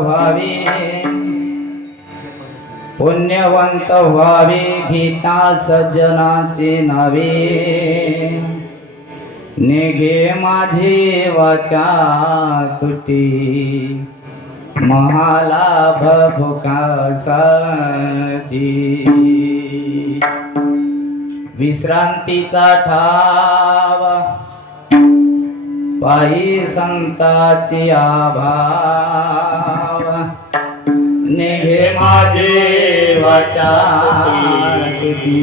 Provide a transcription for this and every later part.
व्हावे, पुण्यवंत व्हावे, गीता सज्जनाचे नावे. निघे माझी वाचा तुटी, महालाभ भुकासाठी. विश्रांतीचा ठाव पायी संताची आभाव. निघे माझे वाचा तुटी,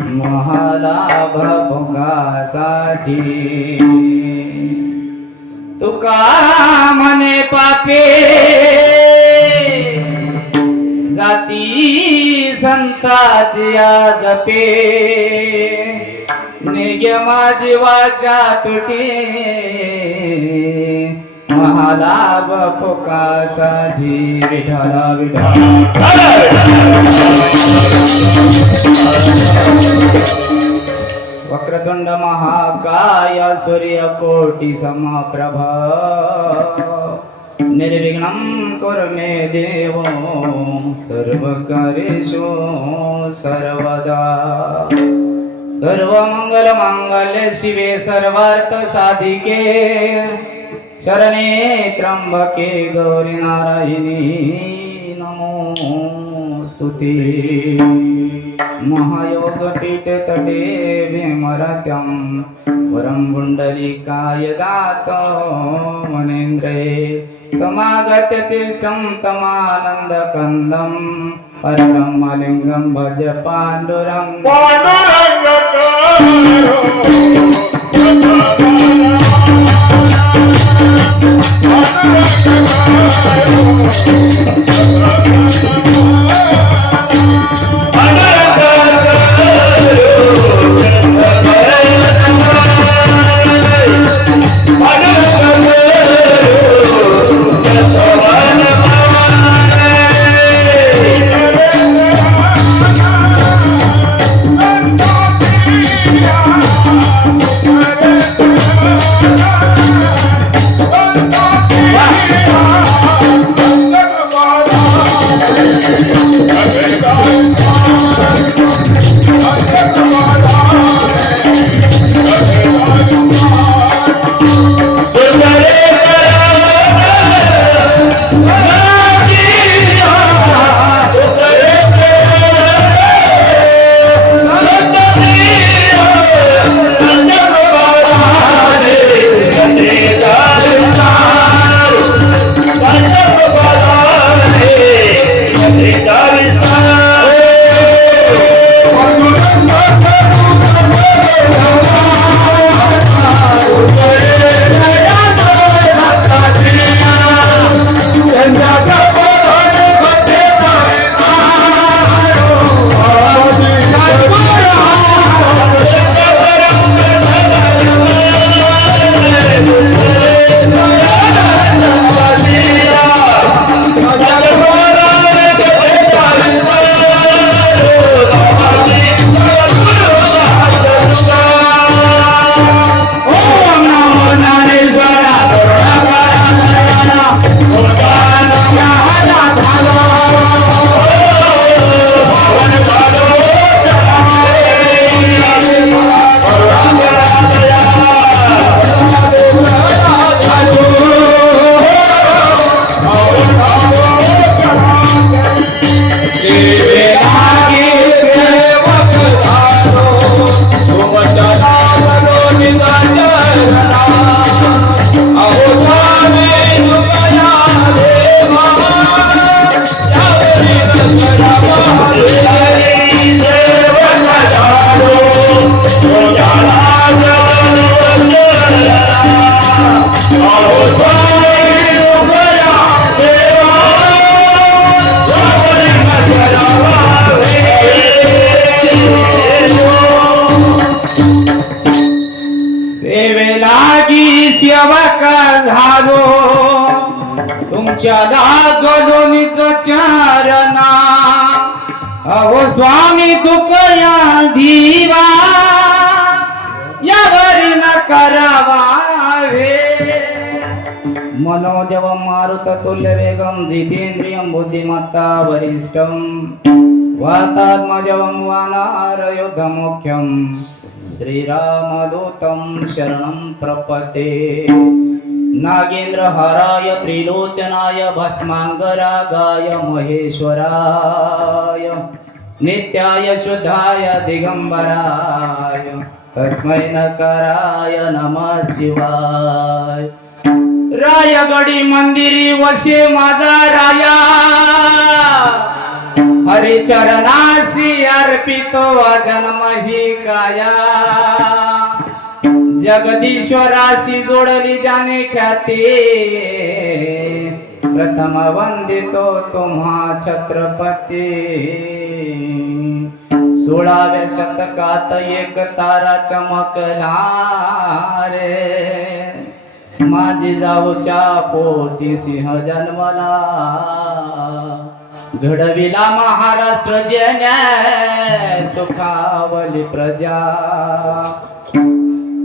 महालाभ भोगासाठी. तुका म्हणे पापे जाती संताची जपे. निघे माझी वाचा तुटी, महालाभ भोगासाठी. विठ्ठला विठ्ठला वक्रतुंड महाकाय सूर्यकोटि समप्रभ. निर्विघ्नं कुरु मे देव, सर्वकार्येषु सर्वदा. सर्वमंगलमांगल्ये शिवे सर्वार्थ साधिके, शरणे त्र्यंबके गौरी नारायणी नमोस्तुते. महायोग पीठ तटे विमरत्यं, वरं पुंडलिकाय दातो मनेन्द्रे. समागत्य तिष्ठं तमानन्दकन्दं, परब्रह्मलिङ्गं भज तुमच्या दागोनीच चरणा अहो स्वामी तुकया धीवा यावरी न करावावे मनोजवं मारुततुल्यवेगं जितेन्द्रियं बुद्धिमत्ता वरिष्ठं वातात्मजवं वानरयुधमुख्यं श्रीरामदूतं शरणं प्रपद्ये नागेन्द्रहाराय त्रिलोचनाय भस्माङ्गरागाय महेश्वराय नित्याय शुद्धाय दिगंबराय तस्मै नकाराय नमः शिवाय। रायगडी मंदिरी वसे माझा राया हरिचरणासी अर्पितो जन्म ही काया जगदीश्वराशी जोडली जाणे ख्याती प्रथम वंदितो तुम्हा छत्रपती 16व्या शतकात एक तारा चमकला रे माझी जाऊच्या पोटी सिंह जन्मला घडविला महाराष्ट्र जेने सुखावली प्रजा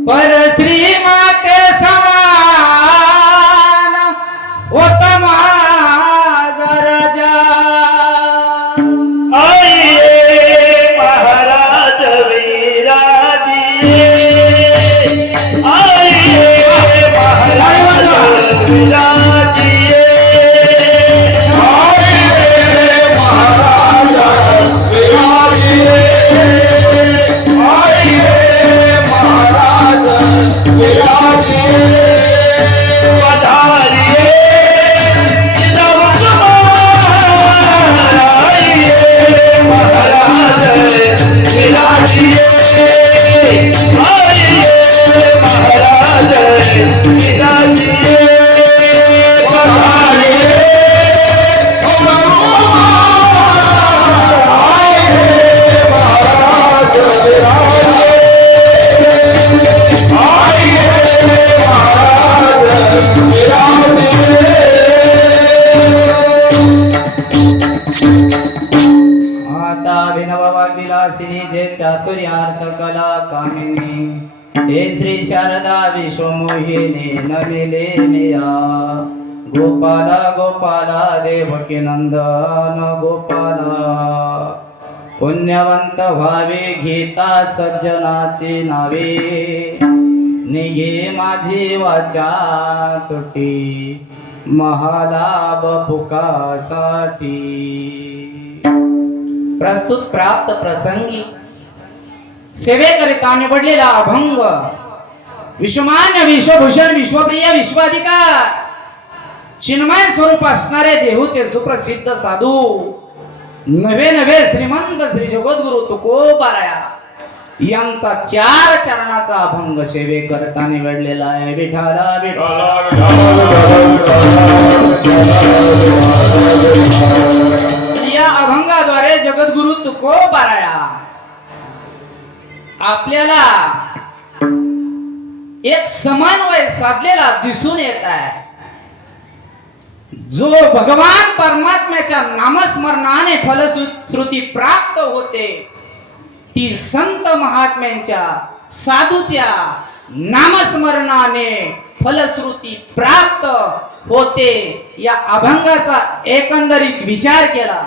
परश्री माते समान होता माझा राजा जे चातुर्यार्थ कला कामिनी ते श्री शारदा विश्वमोहिनी नमिले मिया गोपाला गोपाला देवकी नंदन गोपाला पुण्यवंत व्हावे घेता सज्जनाची नावे निघे माझी वाचा तुटी महालाभ पुकासाठी प्रस्तुत प्राप्त प्रसंगी सेवेकरिता निवडलेला अभंग विश्वमान्य विश्वभूषण विश्वप्रिय विश्वाधिकार चिन्मय स्वरूप असणारे देहूचे सुप्रसिद्ध साधू नवे नवे श्रीमंत श्री जगद्गुरु तुकोबाराया यांचा 4 चरणाचा अभंग सेवेकरिता निवडलेला आहे विठाला विठाला या अभंगाद्वारे जगद्गुरु तुकोबाराया आपल्याला एक समन्वय साधलेला दिसून येत आहे जो भगवान परमात्म्याच्या नामस्मरणाने फलश्रुती प्राप्त होते ती संत महात्म्यांच्या साधूच्या नामस्मरणाने फलश्रुती प्राप्त होते। या अभंगाचा एकंदरीत विचार केला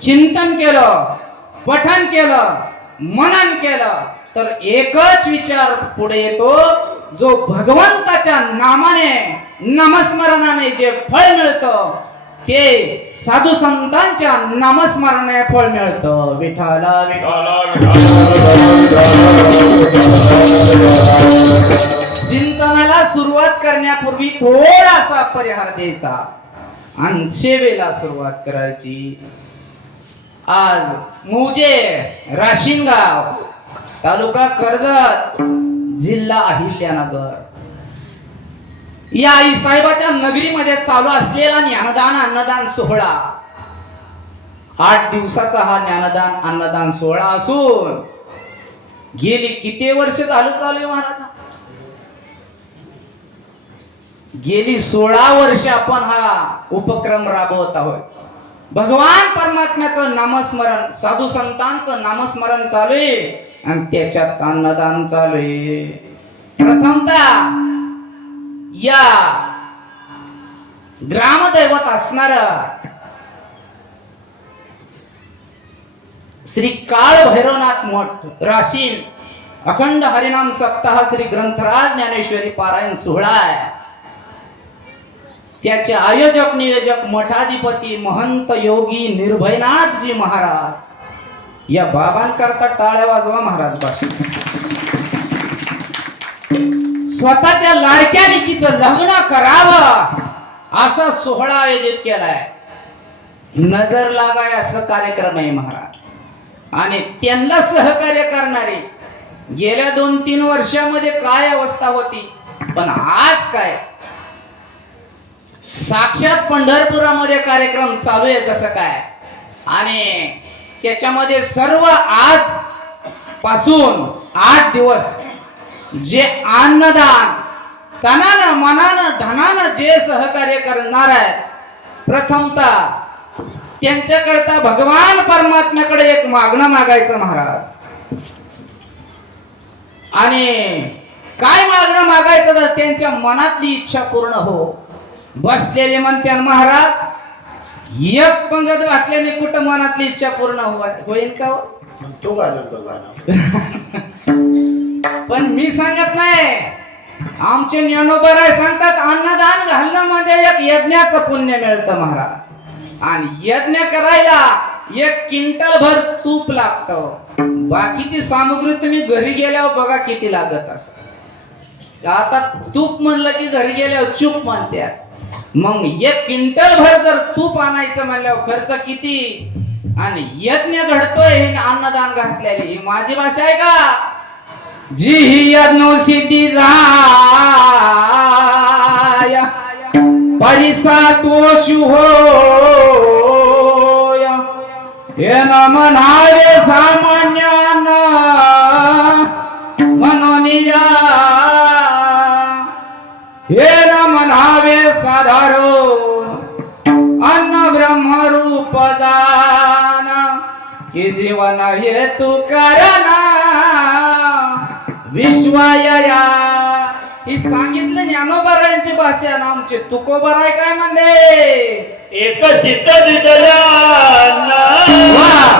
चिंतन केलं पठन केलं मनन केलं तर एकच विचार पुढे येतो जो भगवंताच्या नामाने नामस्मरणाने जे फळ मिळतं ते साधू संतांच्या नामस्मरणाने फळ मिळतं विठाला चिंतनाला सुरुवात करण्यापूर्वी थोडासा परिहार द्यायचा आणि सेवेला सुरुवात करायची। आज मौजे राशिनगाव तालुका कर्जत जिल्हा अहिल्यानगर या आई साहेबाच्या नगरीमध्ये चालू असलेला ज्ञानदान अन्नदान सोहळा 8 दिवसाचा हा ज्ञानदान अन्नदान सोहळा असून गेली किती वर्ष चालू आहे महाराज गेली 16 वर्ष आपण हा उपक्रम राबवत आहोत। भगवान परमात्म्याचं नामस्मरण साधू संतांचं नामस्मरण चालू आहे आणि त्याच्यात अन्नदान चालू आहे। प्रथमतः या ग्रामदैवत असणार श्री काळ भैरवनाथ मठ राशीन अखंड हरिनाम सप्ताह श्री ग्रंथराज ज्ञानेश्वरी पारायण सोहळा आहे. त्याचे आयोजक नियोजक मठाधिपती महंत योगी निर्भयनाथजी महाराज. या बाबांकरता टाळ्या वाजवा महाराज. भाषण स्वतःच्या लाडक्या लेकीचं लग्न करावं असा सोहळा आयोजित केलाय. नजर लागाय असं कार्यक्रम आहे महाराज. आणि त्यांना सहकार्य करणारे गेल्या 2-3 वर्षामध्ये काय अवस्था होती, पण आज काय साक्षात पंढरपुरामध्ये कार्यक्रम चालू आहे जसं काय. आणि त्याच्यामध्ये सर्व आज पासून 8 दिवस जे अन्नदान तनानं मनानं धनानं जे सहकार्य करणार आहेत, प्रथमतः त्यांच्याकरता भगवान परमात्म्याकडे एक मागणं मागायचं महाराज. आणि काय मागणं मागायचं तर त्यांच्या मनातली इच्छा पूर्ण हो. बसलेले म्हणते महाराज, एक पंगत घातल्याने कुठं मनातली इच्छा पूर्ण होईल का? तो पण मी सांगत नाही, आमचे ज्ञानोबराय सांगतात अन्नदान घालणं म्हणजे एक यज्ञाचं पुण्य मिळतं महाराज. आणि यज्ञ करायला 1 क्विंटल भर तूप लागतं. बाकीची सामग्री तुम्ही घरी गेल्यावर बघा किती लागत असं. आता तूप म्हणलं की घरी गेल्यावर चूप म्हणतात. मग 1 क्विंटल भर जर तूप आणायचं म्हणल्यावर खर्च किती. आणि यज्ञ घडतोय हे अन्नदान घातलेले, ही माझी भाषा आहे का? जी ही यज्ञ सिद्धी जाया परिसा तोष होय, हे न म्हणावे सामान्याना म्हणून या, हे न म्हणावे साधारण अन्न ब्रह्मरूप जाना, की जीवन हेतू करना विश्वाया. ही सांगितलं ज्ञानोबरायांची भाषा ना. आमचे तुकोबराय काय म्हणले? एक सिद्ध दिदरांना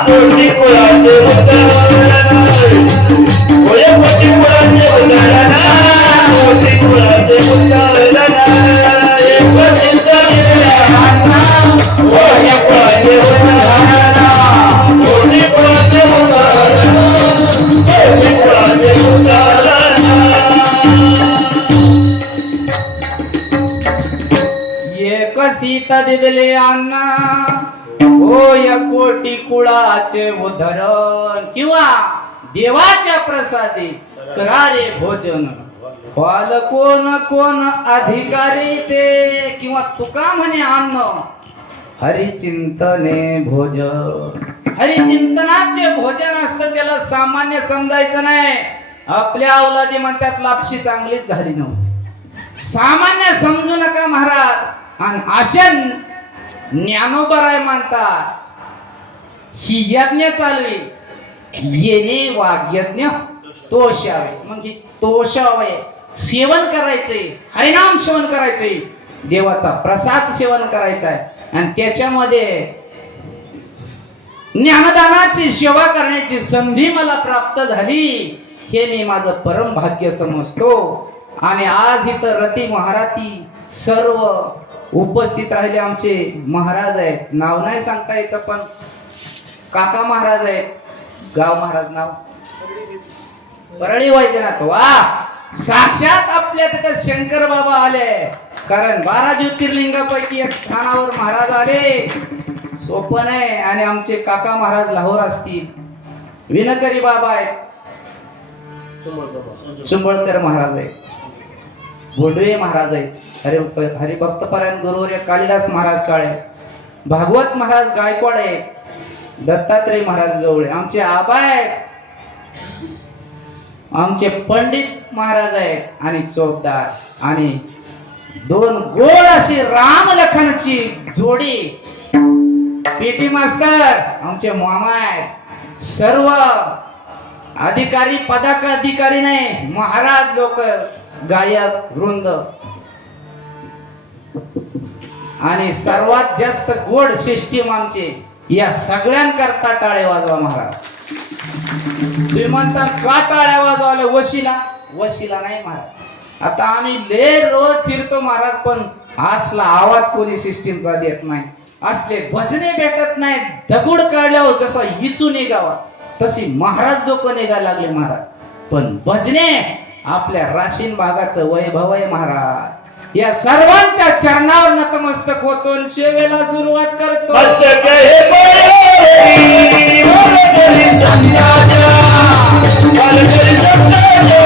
कोटी कुळाचे उद्धारणा, कोटी कुळाचे उद्धारणा, कोटी कुळाचे उद्धारणा. एक सिद्ध दिदरांना कोटी कुळाचे उद्धारणा, कोटी कुळाचे उद्धारणा, कोटी कुळाचे उद्धारणा. सीत दिदले अण्णा होय कोटी कुळाचे उद्धरण, किंवा देवाच्या प्रसादी करारे भोजन. फल कोण कोण अधिकारी ते, किंवा तुका म्हणे अन्न हरिचिंतने भोजन. हरिचिंतनाचे भोजन असतं त्याला सामान्य समजायचं नाही. आपल्या अवलादी म्हणतात लापशी चांगलीच झाली नव्हती. सामान्य समजू नका महाराज. आणि अशा ज्ञानोबराय म्हणतात ही यज्ञ चालवी येणे वाग्यज्ञ तोषावे. मग ही तोषावे सेवन करायचे, हरिनाम सेवन करायचे, देवाचा प्रसाद सेवन करायचा आहे. आणि त्याच्यामध्ये ज्ञानदानाची सेवा करण्याची संधी मला प्राप्त झाली, हे मी माझं परम भाग्य समजतो. आणि आज इथं रती महाराती सर्व उपस्थित राहिले आमचे महाराज आहेत. नाव नाही सांगता यायचं, पण काका महाराज आहेत. गाव महाराज नाव परळी वैजनाथ. वा, साक्षात आपल्या तिथं शंकर बाबा आले. कारण 12 ज्योतिर्लिंगापैकी एक स्थानावर महाराज आले, सोपं नाही. आणि आमचे काका महाराज लाहोर असतील, विनकरी बाबा आहेत, चुंबळकर महाराज आहेत, भोंडवे महाराज आहेत, हरिभक्तपरायण गुरुवर्य कालिदास महाराज काळे, भागवत महाराज गायकवाड आहेत, दत्तात्रय महाराज गवळे आमचे आबा आहेत, आमचे पंडित महाराज आहेत, आणि चौकदार, आणि 2 गोड अशी राम लखनची जोडी पीटी मास्तर आमचे मामा आहेत. सर्व अधिकारी पदाक अधिकारी नाही, महाराज लोक, गायक वृंद आणि सर्वात जास्त गोड सिस्टीम आमचे या सगळ्यांकरता टाळे वाजवा महाराज. तुम्ही म्हणता का टाळ्या वाजवायला? वशिला नाही महाराज. आता आम्ही लय रोज फिरतो महाराज, पण असला आवाज कोणी सिस्टीमचा देत नाही. असले भजने भेटत नाही. दगड काढल्यावर जसा हिचू निघावा तशी महाराज डोकं निघायला लागले महाराज. पण भजने आपल्या राशीन भागाचं वैभव आहे महाराज. या सर्वांच्या चरणावर नतमस्तक होतो आणि सेवेला सुरुवात करतो. मस्तक हे पायावरी, वारकरी संतांच्या, वारकरी संतांच्या,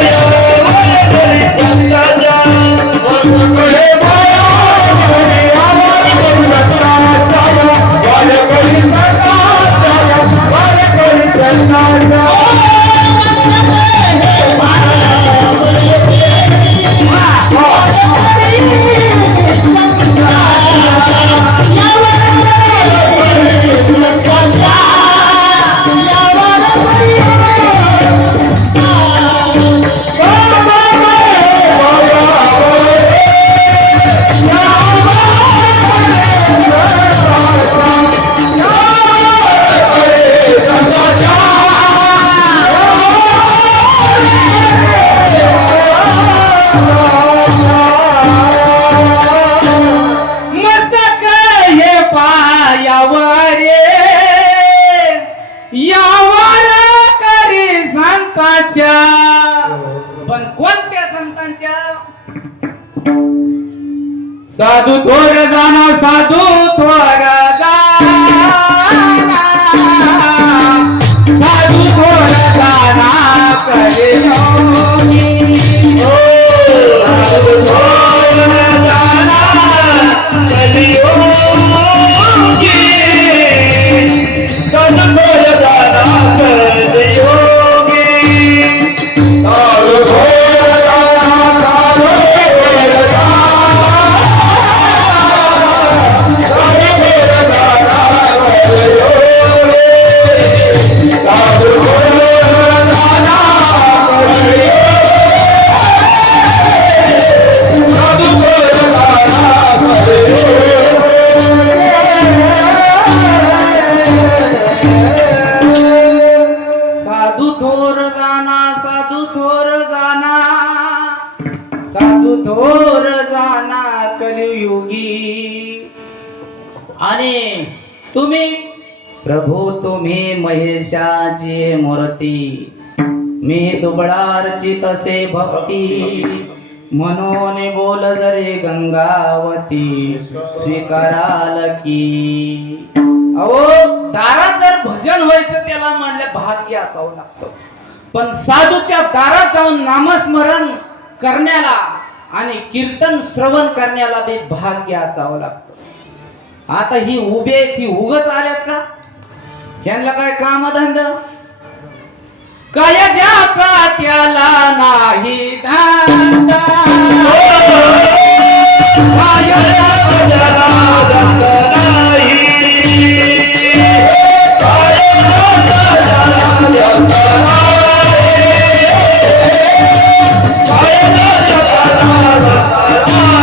वारकरी संतांच्या. मस्तक हे पायावरी, वारकरी संतांच्या, वारकरी संतांच्या, वारकरी संतांच्या. पण कोणत्या संतांच्या? साधू थोर जाना, साधू थोर जाना, साधू थोर जाना करे योगी. साधू थोर जाना करे योगी, साधू थोर जाना करे योगी. साधू थोर जाना, साधू थोर साधू थोर जाना, साधू थोर जाना, साधू थोर जाना कलियुगी. आणि तुम्ही प्रभू, तुम्ही महेशाची मूर्ती, मी दुबळार्ची तसे भक्ती, म्हणून बोल जरे गंगावती स्वीकाराल की. अहो, दारात जर भजन व्हायचं त्याला म्हणलं भाग्य असावं लागतं. पण साधूच्या दारात जाऊन नामस्मरण करण्याला आणि कीर्तन श्रवण करण्याला बी भाग्य असावं लागतं. आता ही उभे ही उगच आल्यात का? यांना काय कामधंद? काय ज्याचा त्याला नाही धंदा, काय ज्याचा त्याला धंदा नाही, काय ज्याचा त्याला धंदा नाही, काय ज्याचा त्याला धंदा नाही.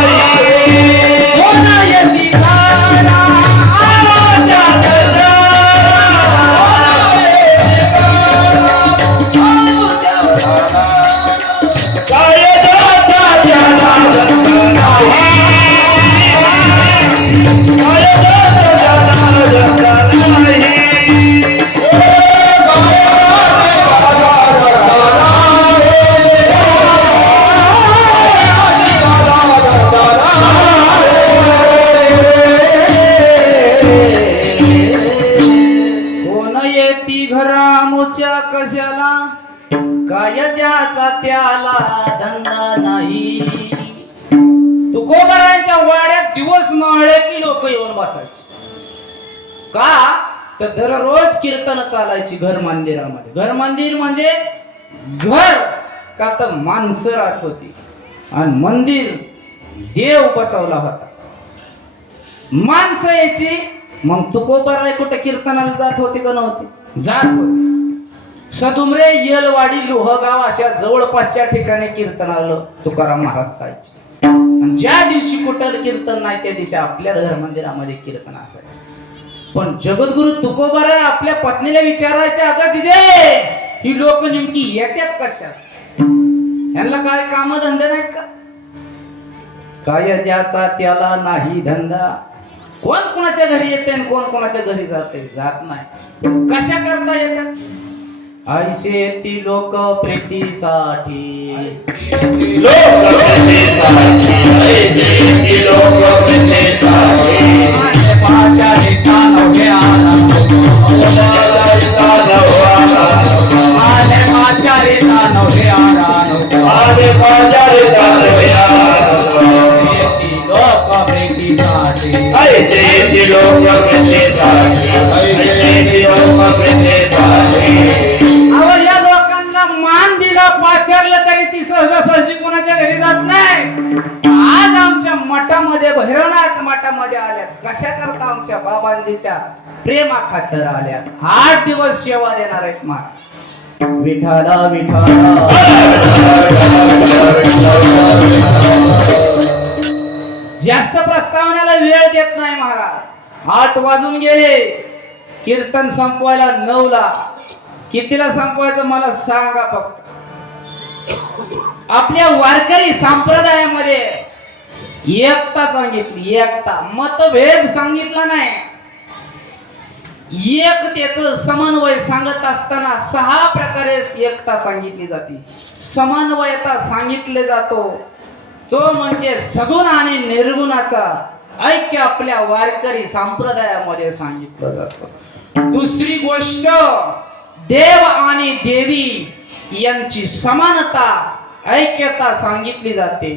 कोण येती घरा आवाजात कशाला, काय ज्याचा त्याला धंदा नाही. तुकोबरायांच्या वाड्यात दिवस मावळे की लोक येऊन बसायचे. का तर दररोज कीर्तन चालायची घर मंदिरामध्ये. घर मंदिर म्हणजे घर, का तर माणसं राहत होती आणि मंदिर देव बसवला होता. माणसं यायची. मग तुकोबराय कुठे कीर्तनाला जात होते का नव्हते? जात होते. सदुमरे, येलवाडी, लोहगाव अशा जवळपासच्या ठिकाणी कीर्तनाला तुकाराम महाराज जायचे. आणि ज्या दिवशी कुठं कीर्तन नाही त्या दिवशी आपल्या मंदिरामध्ये कीर्तन असायचं. पण जगद्गुरु तुकोबाराय आपल्या पत्नीला विचारायचे, अगं जिजे ही लोक नेमकी येतात कशात, यांना काय काम धंदे नाहीत का? काय ज्याचा त्याला नाही धंदा, कोण कोणाच्या घरी येते आणि कोण कोणाच्या घरी जाते, जात नाही. कशा करता येतात? ऐसे ती लोक प्रीतीसाठी, अहो या लोकांना मान दिला पाचारलं तरी ती सहजासहजी कोणाच्या घरी जात नाही. आज आमच्या मठामध्ये भैरवनाथ मठामध्ये आल्या कशा करता? आमच्या बाबांजीच्या प्रेमा खातर आल्या. 8 दिवस सेवा देणार आहेत महाराज. विठाला विठाला जास्त प्रस्तावनेला वेळ देत नाही महाराज. 8 वाजून गेले, कीर्तन संपवायला 9 ला. कितीला संपवायचं मला सांगा फक्त. आपल्या वारकरी संप्रदायामध्ये एकता सांगितली, एकता. मतभेद सांगितला नाही. एकतेचं समन्वय सांगत असताना 6 प्रकारे एकता सांगितली जाते. समन्वयता सांगितले जातो तो म्हणजे सगुण आणि निर्गुणाचा ऐक्य आपल्या वारकरी संप्रदायामध्ये सांगितलं जातं. दुसरी गोष्ट देव आणि देवी यांची समानता ऐक्यता सांगितली जाते.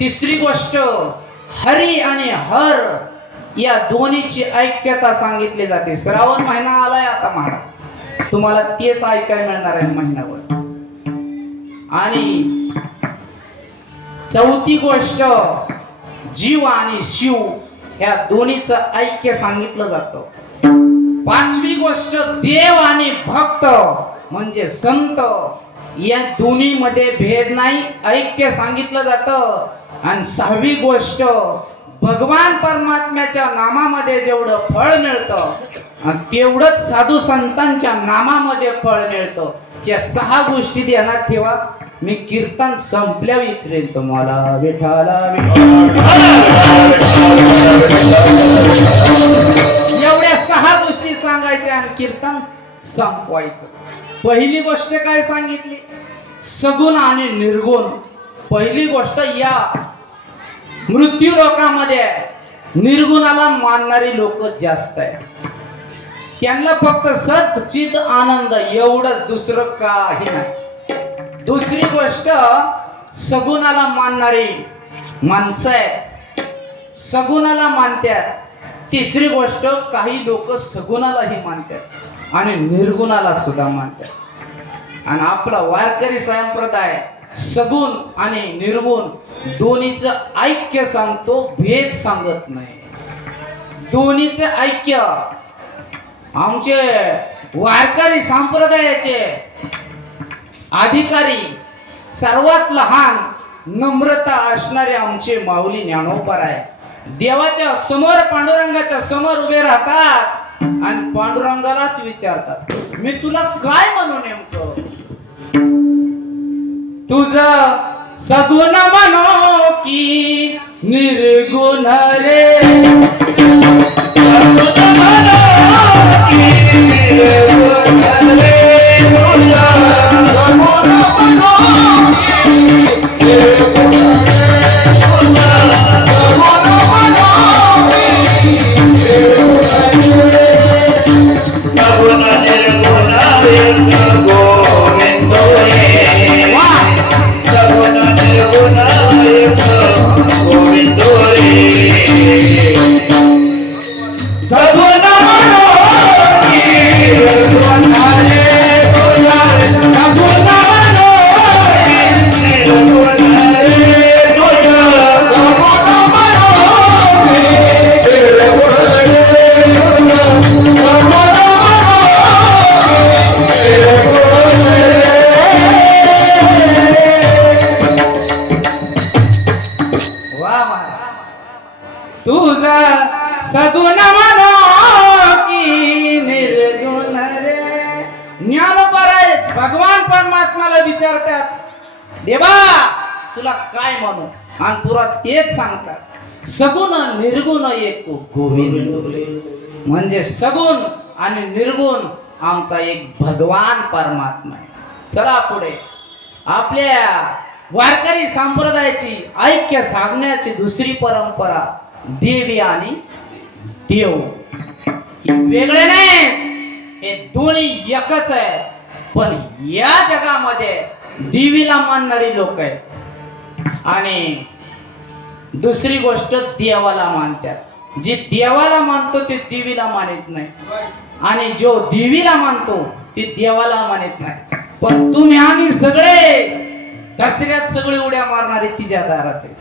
तिसरी गोष्ट हरी आणि हर या दोन्हीची ऐक्यता सांगितली जाते. श्रावण महिना आलाय आता महाराज, तुम्हाला तेच ऐकायला मिळणार आहे महिनाभर. आणि चौथी गोष्ट जीव आणि शिव या दोन्हीचं ऐक्य सांगितलं जातं. 5वी गोष्ट देव आणि भक्त म्हणजे संत या दोन्ही मध्ये भेद नाही, ऐक्य सांगितलं जातं. आणि 6वी गोष्ट भगवान परमात्म्याच्या नामामध्ये जेवढं फळ मिळतं आणि तेवढंच साधू संतांच्या नामामध्ये फळ मिळतं. या 6 गोष्टी ध्यानात ठेवा. मी कीर्तन संपल्या विचारेन तुम्हाला. विठाला एवढ्या 6 गोष्टी सांगायच्या आणि कीर्तन संपवायचं. पहिली गोष्ट काय सांगितली? सगुण आणि निर्गुण. पहिली गोष्ट या मृत्यू लोकांमध्ये निर्गुणाला मानणारी लोक जास्त आहेत. त्यांना फक्त सत चित आनंद एवढंच, दुसरं काही नाही. दुसरी गोष्ट सगुणाला मानणारी माणसं आहेत, सगुणाला मानतात. तिसरी गोष्ट काही लोक सगुणालाही मानतात आणि निर्गुणाला सुद्धा मानतात. आणि आपला वारकरी संप्रदाय सगुण आणि निर्गुण दोन्हीचं ऐक्य सांगतो, भेद सांगत नाही. दोन्हीचं ऐक्य. आमचे वारकरी संप्रदायाचे अधिकारी सर्वात लहान नम्रता असणारे आमचे माऊली ज्ञानोबाराय देवाच्या समोर, पांडुरंगाच्या समोर उभे राहतात आणि पांडुरंगालाच विचारतात, मी तुला काय म्हणू नेमकं? तुझं सगुण म्हणो की निर्गुण रे, सगुण म्हणो की निर्गुण रे, तुझं सगुण म्हणो की निर्गुण रे, तुझं सगुण म्हणो की निर्गुण रे, सगुण निर्गुण रे गोविंद रे. गोविंद रे तुझा सगुण म्हणो की निर्गुण रे. ज्ञानोबा आहे भगवान परमात्माला विचारतात देवा तुला काय म्हणू आणि पुरा तेच सांगतात सगुण निर्गुण एक गोविंद. म्हणजे सगुण आणि निर्गुण आमचा एक भगवान परमात्मा आहे. चला पुढे आपल्या वारकरी संप्रदायाची ऐक्य साधण्याची दुसरी परंपरा देवी आणि देव. वेगळे नाही हे दोन्ही एकच आहे. पण या जगामध्ये देवीला मानणारी लोक आहेत आणि दुसरी गोष्ट देवाला मानतात. जे देवाला मानतो ते देवीला मानित नाही आणि जो देवीला मानतो ते देवाला मानित नाही. पण तुम्ही आम्ही सगळे दसऱ्यात सगळे उड्या मारणारे तिच्या दारात आहे.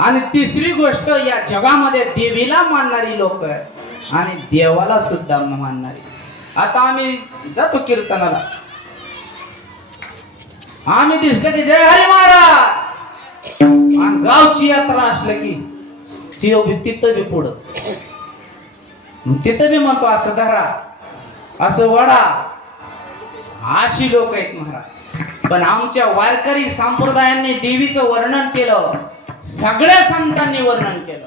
आणि तिसरी गोष्ट या जगामध्ये देवीला मानणारी लोक आहेत आणि देवाला सुद्धा मानणारी. आता आम्ही जातो कीर्तनाला आम्ही दिसलं की जय हरी महाराज आणि गावची यात्रा असलं की तिथं बी पुढं तिथं बी म्हणतो असं धरा असं वडा अशी लोक आहेत महाराज. पण आमच्या वारकरी संप्रदायांनी देवीचं वर्णन केलं सगळ्या संतांनी वर्णन केलं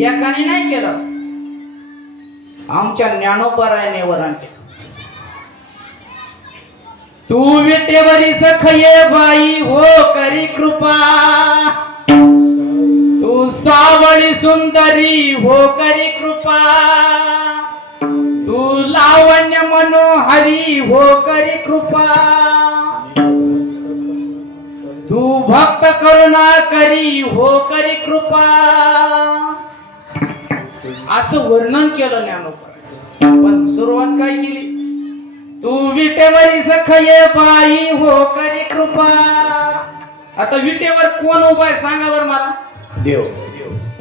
एकाने नाही केलं. आमच्या ज्ञानोबारायाने वर्णन केलं. तू विटेवरी सखये बाई हो करी कृपा तू सावळी सुंदरी हो करी कृपा तू लावण्य मनोहरी हो करी कृपा तू भक्त करुणा करी हो करी कृपा असं वर्णन केलं ज्ञानोबारायाचं. पण सुरुवात काय केली तू विटेवरी सखये बाई हो करी कृपा. आता विटेवर कोण उभा आहे सांगा बरं मला. देव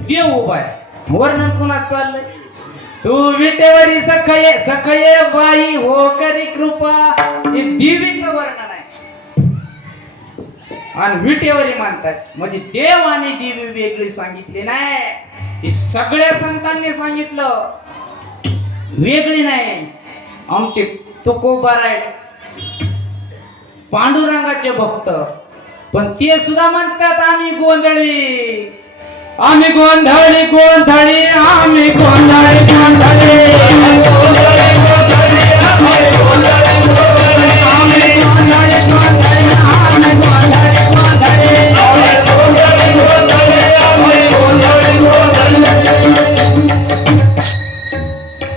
देव उभा आहे. वर्णन कुणाच चाललंय तू विटेवरी सखये बाई हो करी कृपा हे देवीचं वर्णन आहे आणि विटेवरी मानतात म्हणजे देव आणि देवी वेगळी सांगितली नाही. हे सगळ्या संतांनी सांगितलं वेगळी नाही. आमचे तुकोबाराय पांडुरंगाचे भक्त पण ते सुद्धा म्हणतात आम्ही गोंधळी आम्ही गोंधळी गोंधळी आम्ही गोंधळी गोंधळी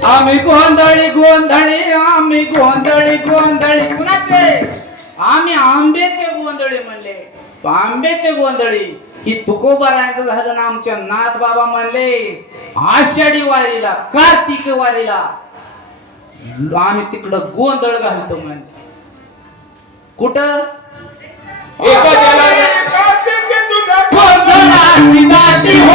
आम्ही गोंधळी गोंधळी आम्ही गोंधळी गोंधळी कुणाचे आम्ही आंब्याचे गोंधळी म्हणले. आंब्याचे गोंधळी ही तुकोबारायांचं झालं ना. आमच्या नाथ बाबा म्हणले आषाढी वारीला कार्तिक वारीला आम्ही तिकडं गोंधळ घालतो म्हणले. कुठं एका गोंधळाची दाटी हो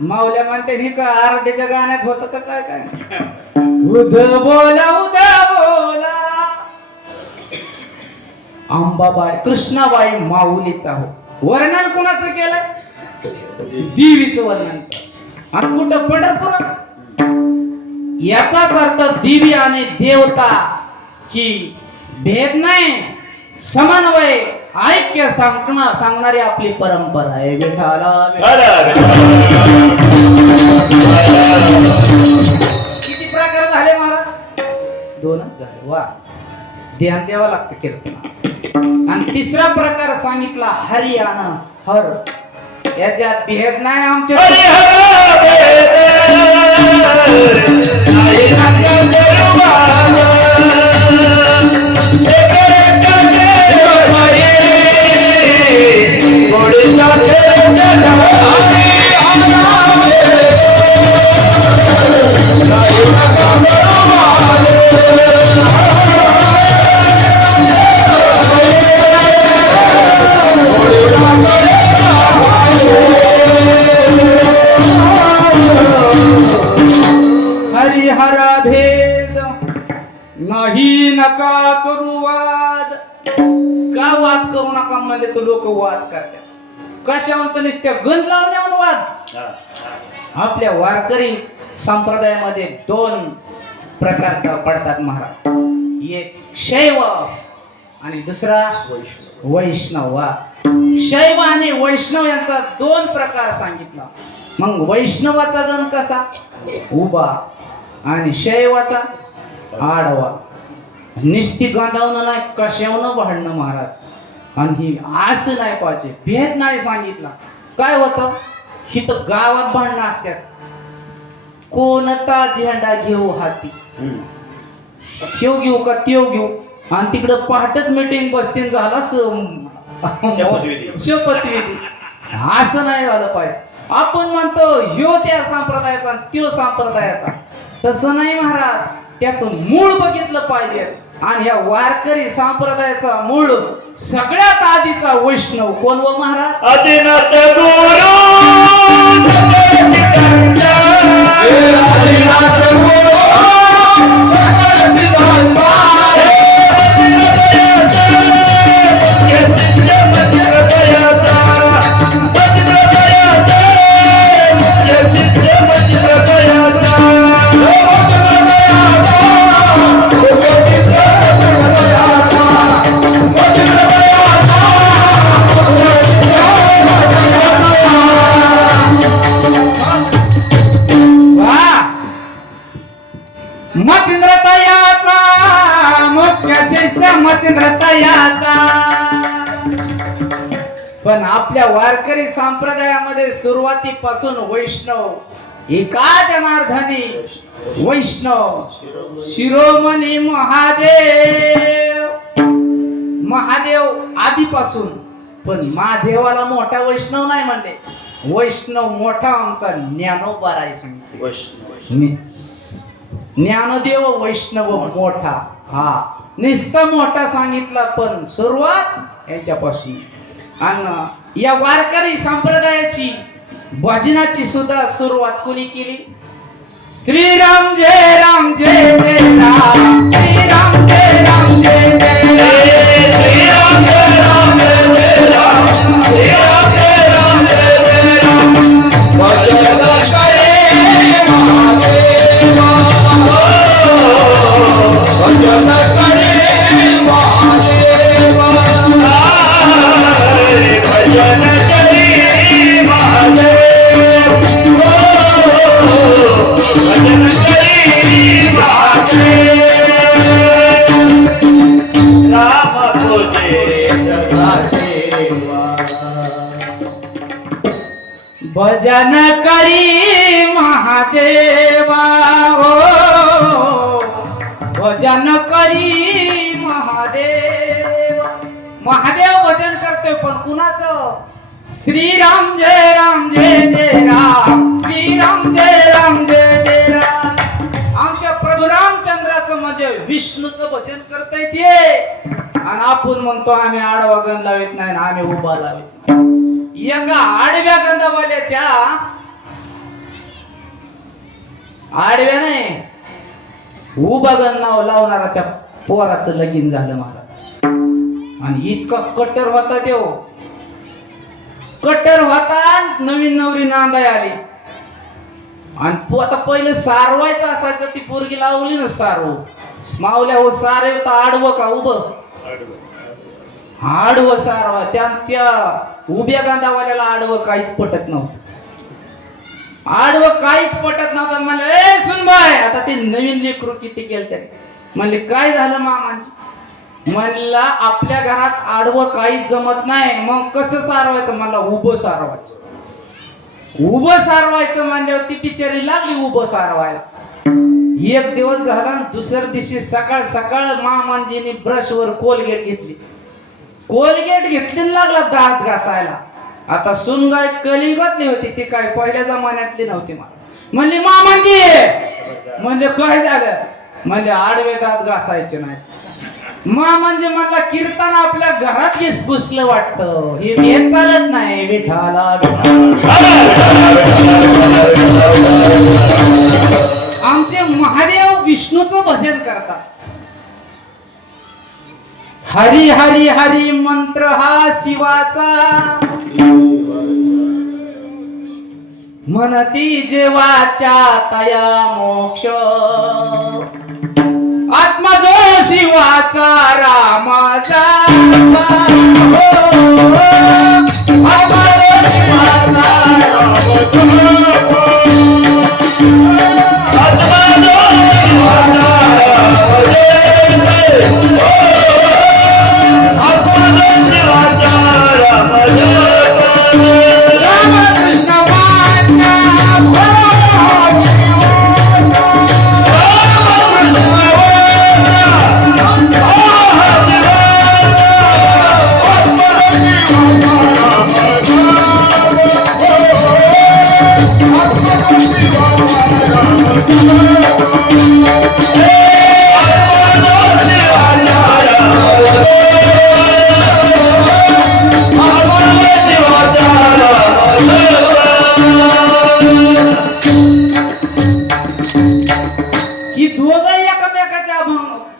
माऊल्या म्हणते ही का आराध्याच्या गाण्यात होतं का काय काय उद बोला अंबाबाई कृष्णाबाई माऊलीचा हो वर्णन कुणाचं केलंय देवीचं वर्णन आणि कुठं पंढरपुरात याचाच अर्थ देवी आणि देवता ही भेद नाही समन्वय ऐक्य सांगणारी आपली परंपरा आहे विठाला किती प्रकार झाले महाराज दोनच झाले वा ध्यान द्यावं लागतं कीर्तन आणि तिसरा प्रकार सांगितला हरी आणि हर याच्यात भेद नाही आमच्या हरिहरा भेद नाही नका करू वाद का वाद करू नका म्हणजे तो लोक वाद करतात कशावर नुसत्या गंध लावण्यावर वाद आपल्या वारकरी संप्रदायामध्ये दोन प्रकारचा पडतात महाराज एक शैव आणि दुसरा वैष्णव शैव आणि वैष्णव यांचा दोन प्रकार सांगितला मग वैष्णवाचा गण कसा उभा आणि शैवाचा आडवा निस्ती गांधावणं नाही कशावनं भांडणं महाराज आणि ही असं नाही पाहिजे भेद नाही सांगितला काय होतं ही तर गावात भांडणं असतात कोणता झेंडा घेऊ हाती शेव घेऊ का तेव घेऊ आणि तिकडं पहाटच मीटिंग बसतील झाला शपथविधी असं नाही झालं पाहिजे आपण म्हणतो ह्यो त्या संप्रदायाचा आणि त्यो संप्रदायाचा तसं नाही महाराज त्याचं मूळ बघितलं पाहिजे आणि ह्या वारकरी संप्रदायाचा मूळ सगळ्यात आधीचा वैष्णव कोण व महाराज आदिनाथ गुरु आदिनाथ गुरु मच्छिंद्रतयाचा मुख्य शिष्य मच्छिंद्रतयाचा पण आपल्या वारकरी संप्रदायामध्ये सुरुवातीपासून वैष्णव एका जनार्दनी वैष्णव शिरोमणी महादेव आधीपासून पण महादेवाला मोठा वैष्णव नाही म्हणले वैष्णव मोठा आमचा ज्ञानोबा राय सांगितले ज्ञानदेव वैष्णव मोठा हा निस्ता मोठा सांगितला पण सुरुवात यांच्यापासून आणि या वारकरी संप्रदायाची भजनाची सुद्धा सुरुवात कोणी केली श्रीराम जय राम जय जय राम श्रीराम जय राम जय जय राम श्रीराम जय राम जय जय राम श्रीराम जय राम जय जय राम भजन करे महादेवा भजन करे महादेवा भजन करे महादेव भजन करे महादेव राम तुझे सदा सेवा भजन करी महादेवा भजन करी महादेव महादेव भजन करतोय पण कुणाचं श्रीराम जय राम जय जय राम श्रीराम जय राम जय जय राम आमच्या प्रभू रामचंद्राचं म्हणजे विष्णूचं भजन करता येते आणि आपण म्हणतो आम्ही आडवा गंध लावित नाही आम्ही उभा लावित एका आडव्या गंधावाल्याच्या आडव्या नाही उभं नाव लावणाराच्या पोराचं लगीन झालं महाराज. आणि इतका कट्टर होता देव, कट्टर होता. नवीन नवरी नांदाय आली आणि आता पहिले सारवायचं असायचं, ती पोरगी लावली ना सारव मावल्या हो सारे आडवं का उभं, आडवं सारवा. त्या उभ्या गांधावाल्याला आडवं काहीच पटत नव्हतं, आडवं काहीच पटत नव्हतं. म्हणलं ए सुनबाई, आता ते नवीन लेकरू किती केलं तरी म्हणले काय झालं मामांची. म्हणला आपल्या घरात आडवं काहीच जमत नाही, मग कसं सारवायचं. मला उभं सारवायचं, उभं सारवायचं म्हणल्यावर ती बिचारी लागली उभं सारवायला. एक दिवस झाला, दुसऱ्या दिवशी सकाळ सकाळ मामांजीने ब्रशवर कोलगेट घेतली, कोलगेट घेतली लागला दात घासायला. आता सुनगाय कलियुगातली होती, ती काय पहिल्या जमान्यातली नव्हती. मला म्हणली मामांजी, म्हणजे काय झालं. म्हणजे आडवे दात घासायचे नाही. मामांजी म्हणला कीर्तन आपल्या घरात घुसलं वाटतं, हे भेद चालत नाही. विठाला आमचे महादेव विष्णूचं भजन करतात. हरी हरी हरी मंत्र हा शिवाचा, म्हणती जेवाच्या तया मोक्ष. आत्मा जो शिवाचा रामाचा, आत्मा जो शिवाचा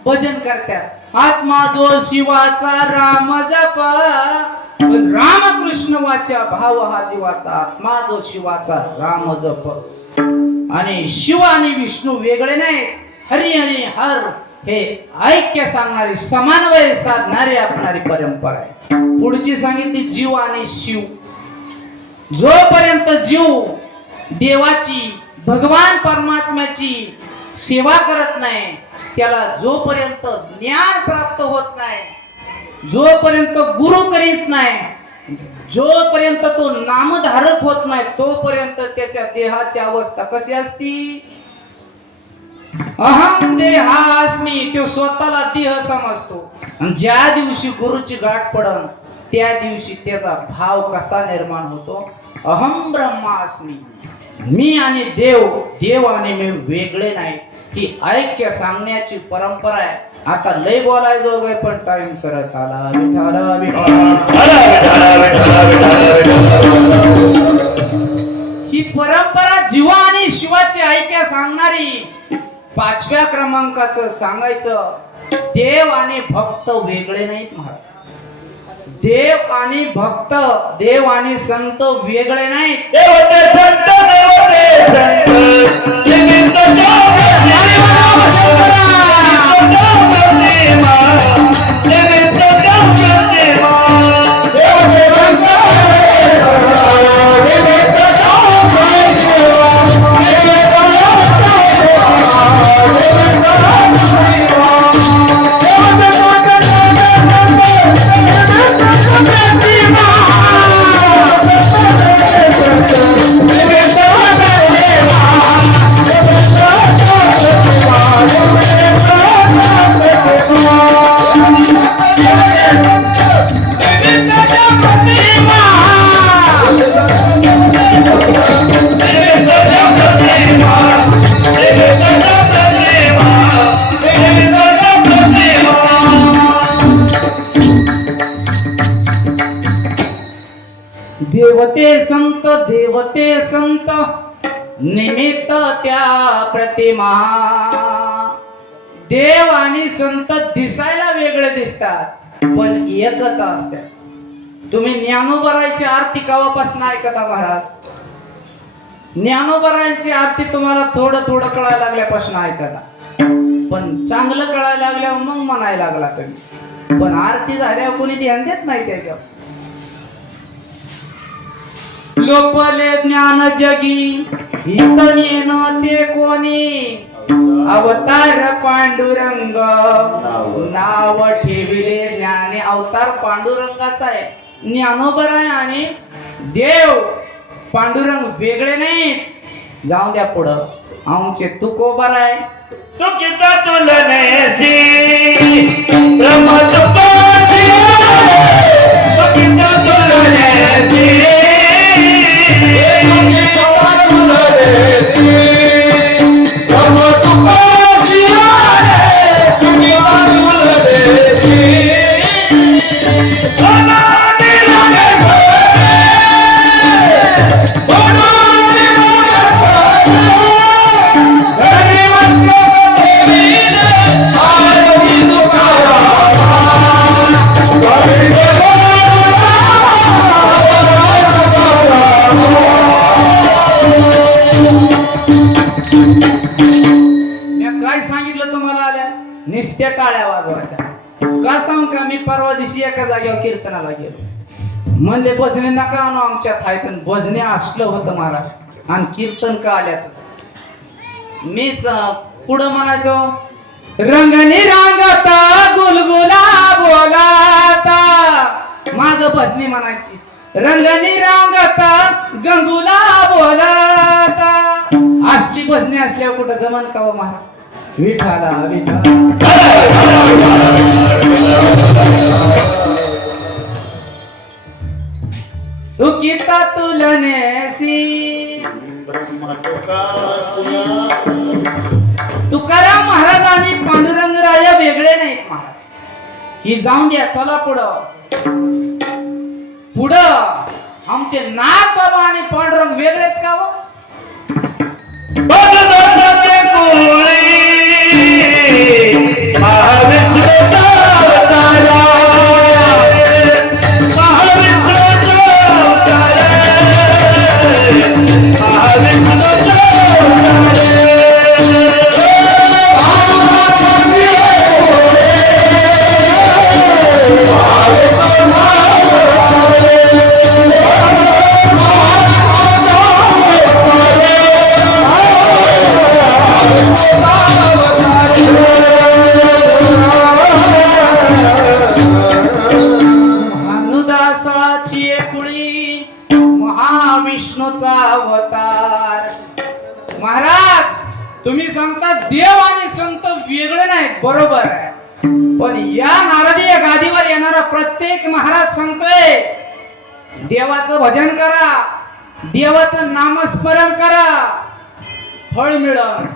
भजन करतात. आत्मा जो शिवाचा राम जप, रामकृष्ण वाचा भाव हा जीवाचा. आत्मा जो शिवाचा राम जप. आणि शिव आणि विष्णू वेगळे नाही, हरी आणि हर हे ऐक्य सांगणारी, समन्वय साधणारी आपणारी परंपरा आहे. पुढची सांगितली जीव आणि शिव. जोपर्यंत जीव देवाची, भगवान परमात्म्याची सेवा करत नाही, त्याला जोपर्यंत ज्ञान प्राप्त होत नाही, जोपर्यंत गुरु करीत नाही, जोपर्यंत तो नामधारक होत नाही, तोपर्यंत त्याच्या देहाची अवस्था कशी असती. अहम देहास्मी, तो स्वतःला देह समजतो. आणि ज्या दिवशी गुरुची गाठ पडन त्या दिवशी त्याचा भाव कसा निर्माण होतो. अहम ब्रह्मास्मी, मी आणि देव, देव आणि मी वेगळे नाही, ही ऐक्य सांगण्याची परंपरा आहे. आता लय बोलायचं आहे पण टाइम सरत आला. विठाला ही परंपरा जीवा आणि शिवाची ऐक्य सांगणारी. 5व्या क्रमांकाचं सांगायचं, देव आणि भक्त वेगळे नाहीत महाराज. देव आणि भक्त, देव आणि संत वेगळे नाहीत. देवते संत, देवते संत, देवते संत, देवते संत, निमित्त त्या प्रतिमा देव आणि संत दिसायला वेगळे दिसतात पण एकच असतात. तुम्ही ज्ञानोबरायची आरती केव्हापासून ऐकता महाराज? ज्ञानोबरायची आरती तुम्हाला थोडं थोडं कळायला लागल्यापासून ऐकता, पण चांगलं कळायला लागल्यावर मग म्हणायला लागला तुम्ही. पण आरती झाल्यावर कोणी ध्यान देत नाही त्याच्यावर. लोपले ज्ञान जगी हितनेन ते कोणी अवतार पांडुरंग नाव ठेविले ज्ञाने. अवतार पांडुरंगाचा आहे, ज्ञानोबर आहे आणि देव पांडुरंग वेगळे नाहीत. जाऊ द्या पुढं. आमचे तुकोबर आहे. तू किता तुलनेसी ब्रह्म तुपासी तू किता तुलनेसी ब्रह्म तुपासी तू किता तुलनेसी अनादि लगेसे अनादि लगेसे घरी मस्त काय सांगितलं तुम्हाला आल्या निस्त्या टाळ्या वाजवायच्या. का सांग का मी परवा दिवशी एका जागेवर कीर्तनाला गेलो. म्हणले भजने नका आणू आमच्यात आहे, पण भजने असलं होतं महाराज आणि कीर्तन का आल्याच. मी पुढं म्हणायचो रंगनी रांगता गुलगुला बोलाता. माग भजनी म्हणायची रंगनी रांगता गंगुला बोलाता. असली भजनी असल्यावर कुठं जमन का हो महाराज? विठाला विठा तू किता तुलनेसी तुकाराम महाराज आणि पांडुरंग राजा वेगळे नाहीत महाराज. ही जाऊन द्या. चला पुढं पुढं. आमचे नाथ बाबा आणि पांडुरंग वेगळेत का हो? भगवते कोळी महाविष्णूचा अवतारा महाविष्णूचा अवतारा महाविष्णूचा भानुदासाची कुळी महाविष्णूचा अवतार. महाराज तुम्ही सांगता देव आणि संत वेगळे नाहीत, बरोबर आहे. पण या नारदीय गादीवर येणारा प्रत्येक महाराज सांगतोय देवाचं भजन करा, देवाचं नामस्मरण करा, फळ मिळेल.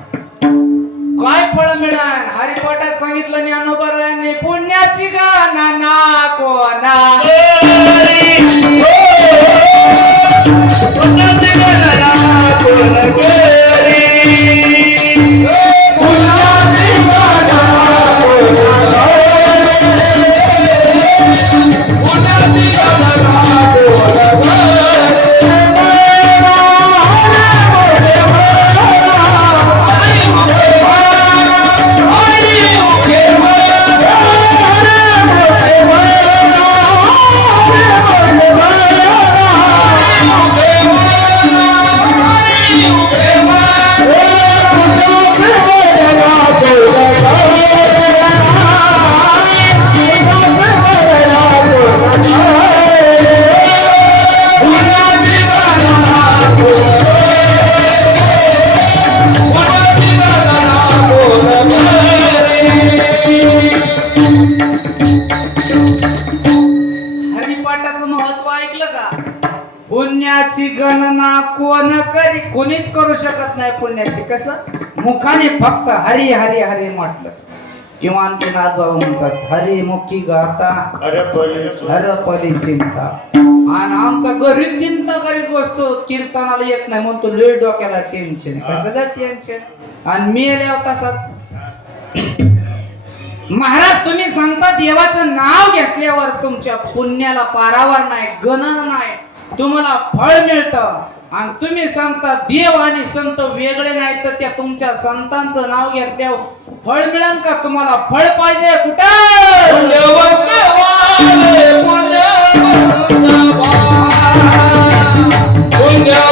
काय फळ मिळेल? हरिपाठात सांगितलं ज्ञानोबरायांनी पुण्याची गाना ना कोणा पुण्याची गणना कोण करी? कोणीच करू शकत नाही पुण्याची. कसं? मुखाने फक्त हरी हरी हरी म्हटलं. किंवा आणखी नाथबाबा म्हणतात हरी मुखी गाता अरे पलीच हर पदी चिंता. आणि आमचा घरी चिंता करीत बसतो, कीर्तनाला येत नाही म्हणतो लय डोक्याला टेन्शन. कशाचं टेन्शन? आणि मी आल्यावर तसाच. महाराज तुम्ही सांगता देवाचं नाव घेतल्यावर तुमच्या पुण्याला पारावर नाही, गणन नाही, तुम्हाला फळ मिळतं. आणि तुम्ही सांगता देव आणि संत वेगळे नाही, तर त्या तुमच्या संतांचं नाव घेतल्यावर फळ मिळेल का? तुम्हाला फळ पाहिजे कुठं? पूजा